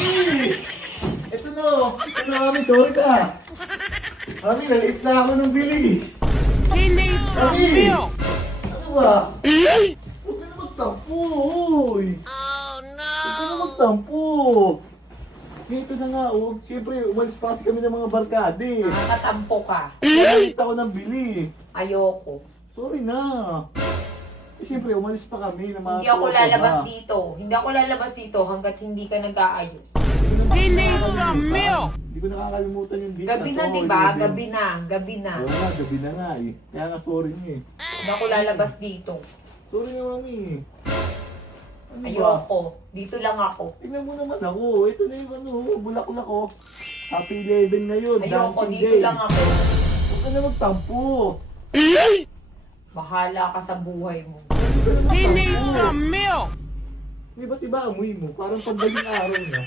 Mami! Ito na mami, sorry ka. Mami, naliit na ako ng bili. Mami! Ano ba? Huwag ka na magtampo, hoy. Huwag ka na magtampo. Ito na nga, oh. Siyempre, umalis pa kasi kami ng mga barkade. Nakakatampo ka. Naliit ako ng bili. Ayoko. Sorry na. Siyempre, umalis pa kami ng mga Hindi ako tropa lalabas na. dito. Hindi ako lalabas dito hanggat hindi ka nag-aayos. Hindi ko nakakalimutan yung date Gabi na, to, di ba? 11. Gabi na. Gabi na. Oo nga, gabi na nga eh. Kaya nga sorry nga eh. Hindi ako lalabas dito. Sorry nga mami. Ano ba? Ayoko. Dito lang ako. Tingnan mo naman ako. Ito na yung ano, bulaklak ko. Happy 11 na yun. Ayoko. dancing Dito day. lang ako. Huwag ka na magtampo. Bahala ka sa buhay mo. Di ba't iba amoy mo? Parang pagdaling araw na.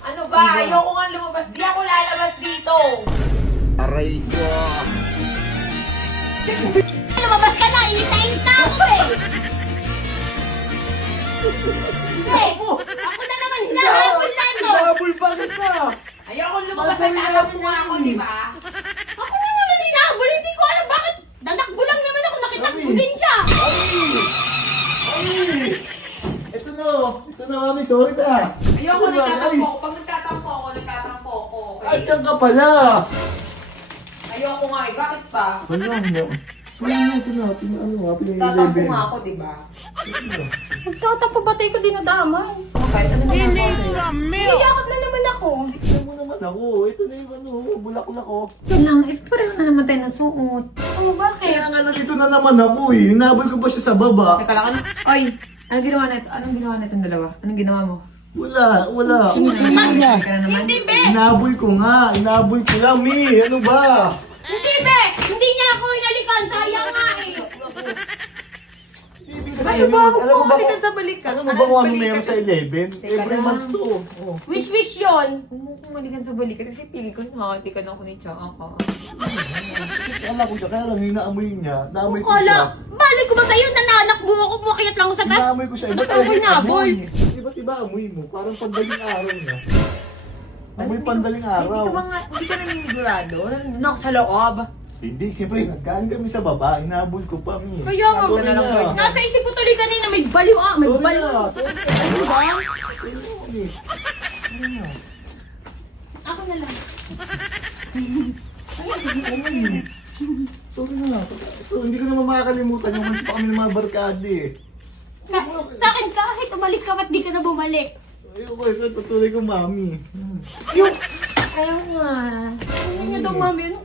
Ano ba? Ayoko nga lumabas. Di ako lalabas dito. Aray ko. Lumabas ka na, init na ako eh! Eh, ako na naman hinahabol na no! Habol pa kita! Ayoko lumabas. Ay, alam mo nga ako, di ba? Ako na naman hinahabol, hindi ko alam bakit nanakbo lang naman ako, nakitakbo din siya! Mami! Ito na mami, sorry na. Ayoko, Ano ba? nagtatampo ako. Pag nagtatampo ako. Ay, tiyan ka pala! Ayoko nga eh. Bakit pa? Wala mo. Ito na, ano nga, Tatampo nga ako, di ba? Magtatampo batay ko dinadamay. Kahit ano naman ako. Iyakap na naman ako. Tingnan mo naman ako. Ito na yung ano, bulaklak ko. Yun lang, eh, pareho na naman tayo nasuot. Oh, bakit? Kaya nga nandito na naman ako eh. Hinabol ko pa siya sa baba. Teka lang, ano? Oy, anong ginawa na ito? Anong ginawa na itong dalawa? Anong ginawa mo? Wala. Sinunod ka na naman? Hindi, be! Hinabol ko nga. Hinabol ko lang, Mi. Ano ba? Hindi, be! Hindi niya ako inalikan, sayang nga eh! Ano ba? Kung bumalikan sa balikan. Alam mo ba kung ano meron sa 11? Teka Every lang. month to. Oh. Wish yun! Huwag mo kung balikan sa balikan kasi pili ko na hindi ka na ako ni Tsaka ka. Alam ko siya, kaya lang hinaamoy niya. Naamoy ko siya. Kala, balik ko ba sa'yo? Nananakbo ako, bumakit lang ako sa taas. Naamoy ko siya. Iba Ba't talaga ako yung hinabol? amoy. Iba't iba amoy mo. Parang pandaling araw na. Amoy pandaling araw. Hindi ka ba nga, hindi ka naninisigurado? Nandun ako sa loob. Hindi, siyempre, nagkaan kami sa baba. Hinabol ko pa, Mi. Kaya nga, Sorry ganun lang na. gawin. Nasa isip ko tuloy kanina, may baliw may Sorry baliw. na. Sorry na. Ano ba? Sorry na. Ako na lang. Sorry na. So, hindi ko naman makakalimutan yung mas pa kami ng mga barkade eh. Sa akin, kahit umalis ka, ba't di ka na bumalik? Ayoko, ito tutuloy ko, mami. Ayaw nga. Ano niya daw, mami? Ano?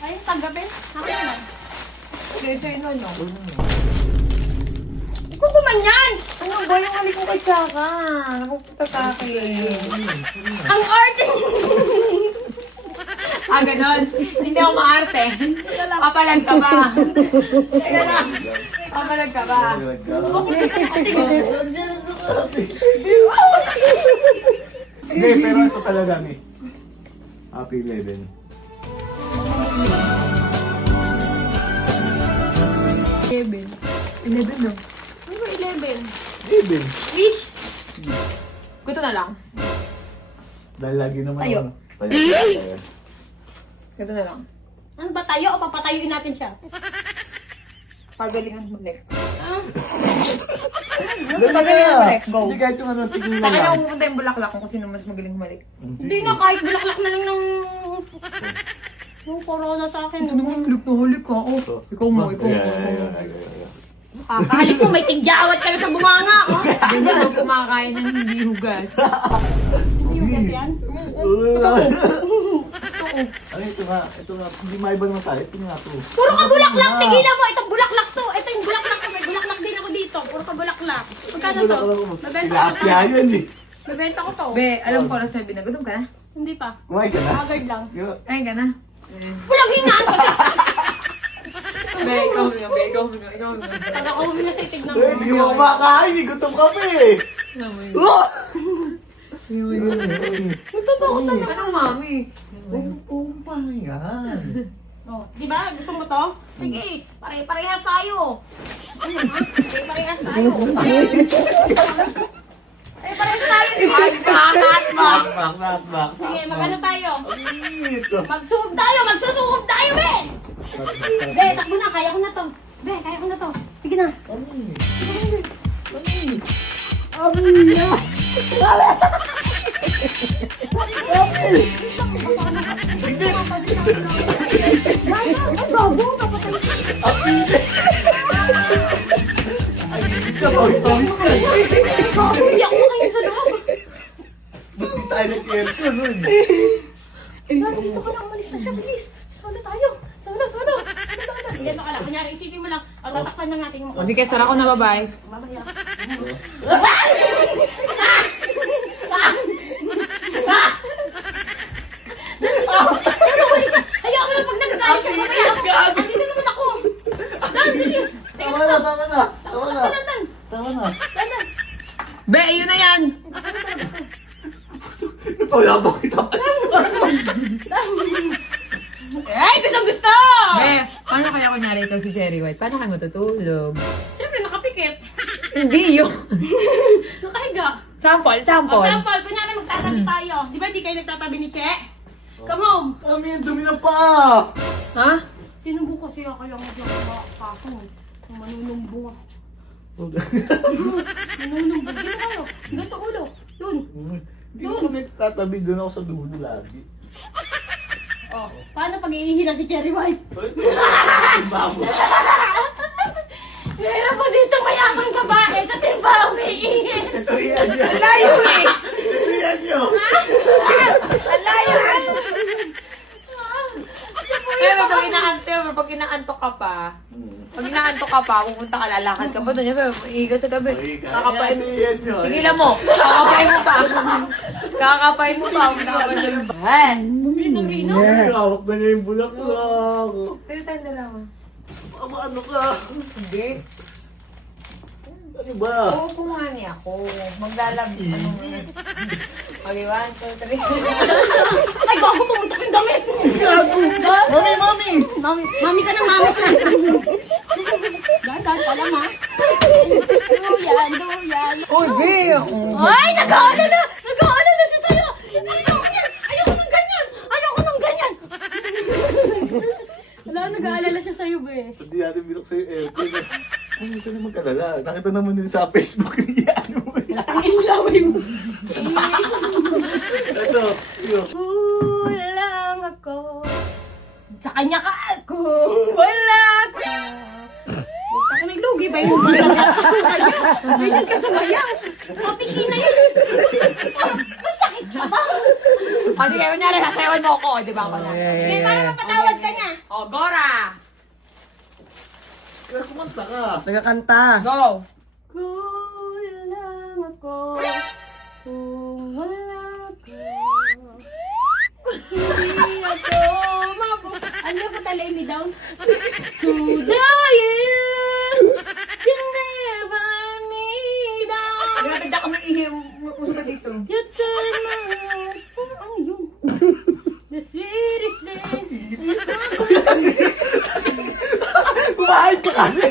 Ayaw, tanggapin. Ako na lang. Okay, sa'yo na, no? Ikaw ba man yan? Ano ba yung halik ko kay Tsaka? Nakupunta sa akin. Ang arte! Ganon. Hindi ako maarte. Papalag ka ba? Teka lang. Papalag ka ba? Hindi, pero ito talaga, Mi. Happy 11. 11 no? Ano ba 11? 11. Wish! Gusto na lang. Dahil lagi naman Tayo. Tayo. Gusto na lang. Ano ba tayo o papatayuin natin siya? Pagalingan mo ulit. Ah, Dali na. Balik, go. Hindi kahit yung ano, tingin Sa na akin lang. ako pupunta yung bulaklak kung sino mas magaling humalik. hindi na, kahit bulaklak na lang ng... Yung corona sa akin. Ito naman halik na halik ka. Oh, ikaw mo, ikaw mo. Kakahalik mo, may tigyawat ka na sa bunganga. Oh. Hindi ako kumakain ng hindi hugas. Hindi mo kasi yan. Ano ito nga, hindi maiba naman tayo. Ito nga to. Puro ka bulaklak, tigilan mo. Itong bulaklak to. Ito yung bulaklak to. May bulaklak din ako dito. Puro ka bulaklak. Magkano to? Mabenta ko to. Tilapia yan eh. Mabenta ko to. Be, alam ko na sabi na, gutom ka na? Hindi pa. Kumain ka na? Agad lang. Kain ka na? Walang hingaan ko na. Be, ikaw muna, be, ikaw muna, ikaw muna. Pag ako na sa itig ng Eh, hindi mo kumakain eh. Gutom ka pa eh. Oh! Anong mami? Oo pa yan. Oh, di ba? Gusto mo to? Sige, pare-parehas tayo. Pare-parehas tayo. Pare-parehas tayo. Hotbox. Sige, magano tayo? Ito. Magsuhog tayo! Magsusuhog tayo, be! Be, takbo na. Kaya ko na to. Be, kaya ko na to. Sige na. Ay, bago. Papatay siya. Pawis-pawis ka. Hindi ako makain sa loob. Bakit tayo nag-aircon nun? Dito ka na, umalis na siya. Bilis. Solo tayo. Solo. Ganito ka lang. Kunyari, isipin mo lang. Ang tatakpan lang natin yung mukha. O sige, sara ko na, bye-bye. Mamaya. Ayaw ko na pag nagagalit ka. Mamaya. Andito naman ako. Dan, bilis. Tama na. Dan. Be, yun na yan. Napayabang kita. Ay, gusto! Be, paano kaya kunyari ikaw si Cherry White? Paano kayo matutulog? Siyempre, nakapikit. Hindi yun. Nakahiga. Sample. O, sample, kunyari magtatabi tayo. Di ba di kayo nagtatabi ni Che? Come home. Mami, dumi na pa. Ha? Sinubo kasi ako yung makakakong. Manunumbong ako. Manunumbong. Dito kayo. Ganito ulo. Dun. Hindi ko kami tatabi doon ako sa dulo lagi. Oh, paano pag iihina si Cherry White? Babo. Meron pa dito mayamang babae sa timba umiihi. Ito yan yan. Layo eh! Ito yan yun. Layo eh! Pero pag inaantok ka pa, pupunta ka, lalakad ka pa doon. Pero maiiga sa gabi. Kakapain mo. Yan yun. Tigilan mo. Kakapain mo pa. Huwag nakapagdala ba? Rino. Hawak na niya yung bulaklak. Tilitan na lang. Mama, ano ka? Hindi. Ano ba? Oo, kumani ako. Maglalab. Okay, 1, 2, 3. Ay, bago tumutok yung damit. Mami! Mami ka ng mamot na. Dahan pala, ma. Duyan. Uy, be! Ay, nag-aalala! Nag-aalala siya sa'yo! Ayoko ng ganyan! Wala, nag-aalala siya sa'yo, be. Hindi natin binuksan yung aircon. Hindi ka na magkalala. Nakita naman din sa Facebook yung ano mo. Ang ilaway mo. Ito, yun. Kulang ako. Sa kanya ka ako. Wala ka. Puta, naglugi ba yung ganyan ka sumayaw? Mapiki na yun. May sakit ka ba? O, di kayo kunyari, sasayawan mo ako. Di ba ako na? Sige, para mapatawad ka niya. O, Gora! Kaya kumanta ka. Nagkakanta. Go! Kulang ako. Kung wala ka. Hindi ako ano ba talay me down? To dying. You never me down. Nagkakanta ka may ihim. Uso ka dito. You turn my heart. Ano yun? The sweetest days. Kumahit ka kasi.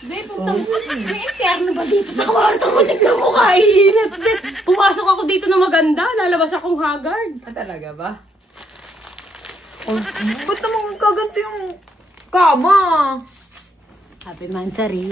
Be, putang, may impyerno ba dito sa kwarto ko? Tignan mo, kainit. Be, pumasok ako dito na maganda. Lalabas akong haggard. Ah, talaga ba? Oh, ba't naman kaganto yung kama? Happy Mansari.